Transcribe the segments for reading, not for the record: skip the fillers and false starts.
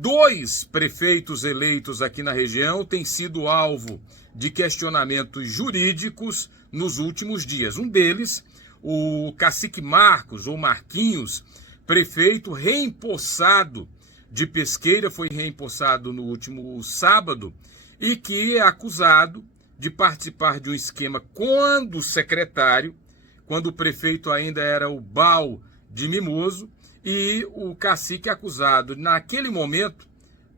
2 prefeitos eleitos aqui na região têm sido alvo de questionamentos jurídicos nos últimos dias. Um deles, o cacique Marcos, ou Marquinhos, prefeito reempossado de Pesqueira, foi reempossado no último sábado, e que é acusado de participar de um esquema quando o prefeito ainda era o Bal de Mimoso, e o cacique é acusado, naquele momento,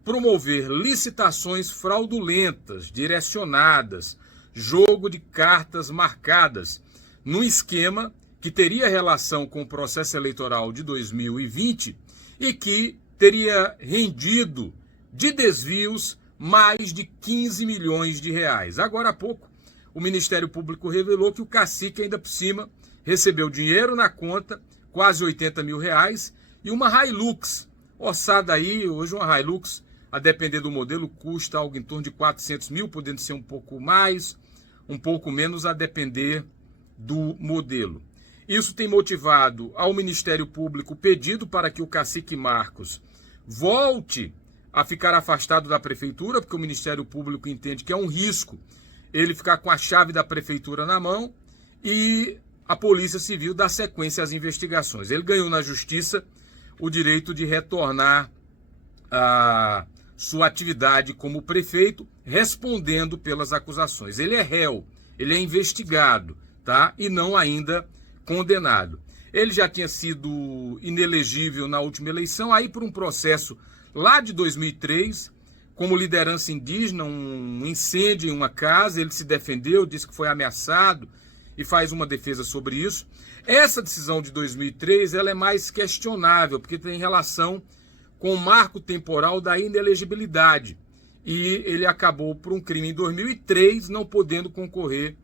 promover licitações fraudulentas, direcionadas, jogo de cartas marcadas, num esquema que teria relação com o processo eleitoral de 2020 e que teria rendido de desvios mais de 15 milhões de reais. Agora há pouco, o Ministério Público revelou que o cacique, ainda por cima, recebeu dinheiro na conta, quase 80 mil reais, e uma Hilux, orçada aí, hoje uma Hilux, a depender do modelo, custa algo em torno de 400 mil, podendo ser um pouco mais, um pouco menos, a depender do modelo. Isso tem motivado ao Ministério Público o pedido para que o cacique Marcos volte a ficar afastado da prefeitura, porque o Ministério Público entende que é um risco ele ficar com a chave da prefeitura na mão, e a Polícia Civil dá sequência às investigações. Ele ganhou na Justiça o direito de retornar a sua atividade como prefeito, respondendo pelas acusações. Ele é réu, ele é investigado, tá? E não ainda condenado. Ele já tinha sido inelegível na última eleição, aí por um processo lá de 2003, como liderança indígena, um incêndio em uma casa, ele se defendeu, disse que foi ameaçado e faz uma defesa sobre isso. Essa decisão de 2003 ela é mais questionável, porque tem relação com o marco temporal da inelegibilidade. E ele acabou por um crime em 2003, não podendo concorrer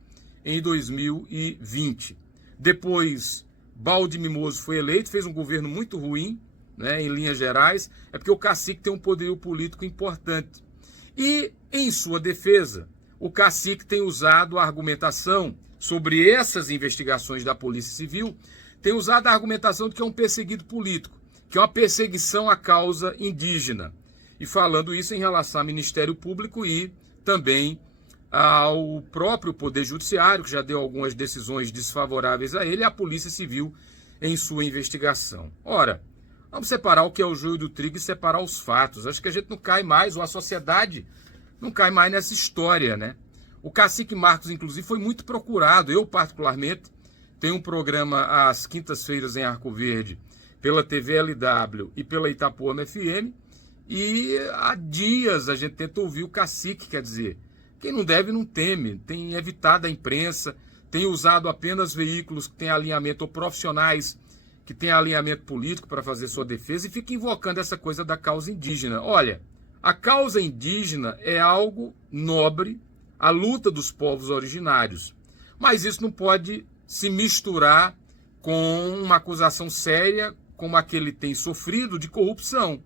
em 2020. Depois, Baldi Mimoso foi eleito, fez um governo muito ruim, né, em linhas gerais, é porque o cacique tem um poderio político importante. E, em sua defesa, o cacique tem usado a argumentação sobre essas investigações da Polícia Civil, tem usado a argumentação de que é um perseguido político, que é uma perseguição à causa indígena. E falando isso em relação ao Ministério Público e também ao próprio Poder Judiciário, que já deu algumas decisões desfavoráveis a ele, e à Polícia Civil em sua investigação. Ora, vamos separar o que é o joio do trigo e separar os fatos. Acho que a gente não cai mais, ou a sociedade não cai mais nessa história, né? O cacique Marcos, inclusive, foi muito procurado. Eu, particularmente, tenho um programa às quintas-feiras em Arco Verde, pela TV LW e pela Itapuã FM, e há dias a gente tenta ouvir o cacique, quer dizer, quem não deve não teme, tem evitado a imprensa, tem usado apenas veículos que têm alinhamento, ou profissionais que têm alinhamento político para fazer sua defesa, e fica invocando essa coisa da causa indígena. Olha, a causa indígena é algo nobre, a luta dos povos originários, mas isso não pode se misturar com uma acusação séria como a que ele tem sofrido de corrupção.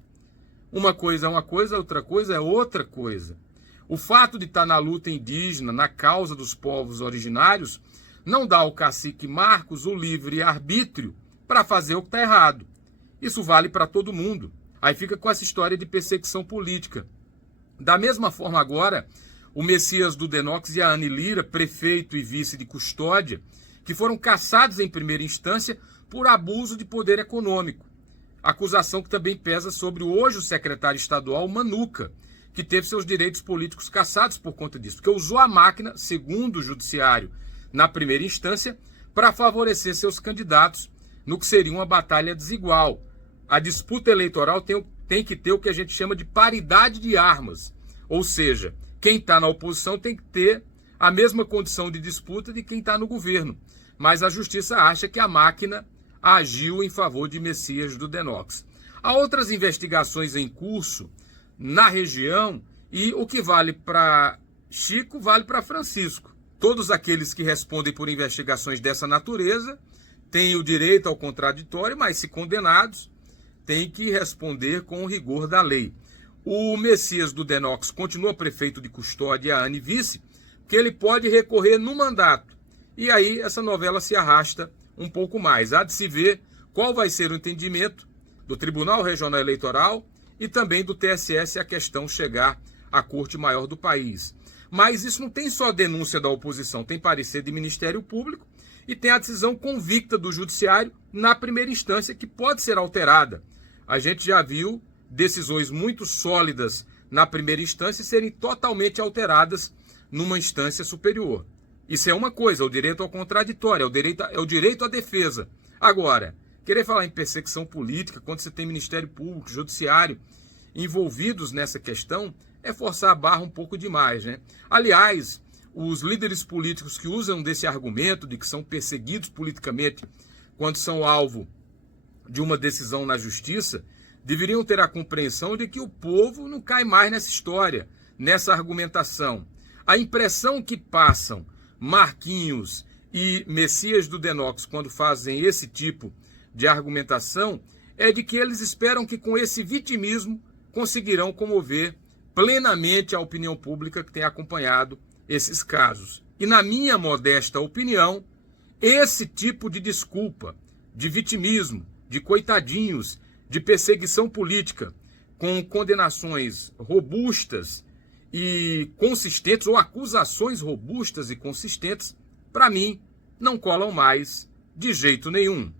Uma coisa é uma coisa, outra coisa é outra coisa. O fato de estar na luta indígena, na causa dos povos originários, não dá ao cacique Marcos o livre arbítrio para fazer o que está errado. Isso vale para todo mundo. Aí fica com essa história de perseguição política. Da mesma forma agora, o Messias do Denox e a Anny Lira, prefeito e vice de Custódia, que foram cassados em primeira instância por abuso de poder econômico. Acusação que também pesa sobre hoje o secretário estadual Manuca, que teve seus direitos políticos cassados por conta disso, porque usou a máquina, segundo o judiciário, na primeira instância, para favorecer seus candidatos no que seria uma batalha desigual. A disputa eleitoral tem que ter o que a gente chama de paridade de armas, ou seja, quem está na oposição tem que ter a mesma condição de disputa de quem está no governo. Mas a justiça acha que a máquina agiu em favor de Messias do Denox. Há outras investigações em curso na região, e o que vale para Chico vale para Francisco. Todos aqueles que respondem por investigações dessa natureza têm o direito ao contraditório, mas se condenados, têm que responder com o rigor da lei. O Messias do Denox continua prefeito de Custódia e a Anny vice, porque ele pode recorrer no mandato. E aí essa novela se arrasta um pouco mais. Há de se ver qual vai ser o entendimento do Tribunal Regional Eleitoral e também do TSE se a questão chegar à Corte Maior do país. Mas isso não tem só denúncia da oposição, tem parecer de Ministério Público e tem a decisão convicta do Judiciário na primeira instância, que pode ser alterada. A gente já viu decisões muito sólidas na primeira instância serem totalmente alteradas numa instância superior. Isso é uma coisa, o direito ao contraditório, é o direito à defesa. Agora, querer falar em perseguição política, quando você tem Ministério Público, Judiciário envolvidos nessa questão, é forçar a barra um pouco demais, né? Aliás, os líderes políticos que usam desse argumento de que são perseguidos politicamente quando são alvo de uma decisão na justiça, deveriam ter a compreensão de que o povo não cai mais nessa história, nessa argumentação. A impressão que passam Marquinhos e Messias do Denox quando fazem esse tipo de argumentação é de que eles esperam que com esse vitimismo conseguirão comover plenamente a opinião pública que tem acompanhado esses casos. E na minha modesta opinião, esse tipo de desculpa, de vitimismo, de coitadinhos, de perseguição política, com condenações robustas e consistentes, ou acusações robustas e consistentes, para mim, não colam mais de jeito nenhum.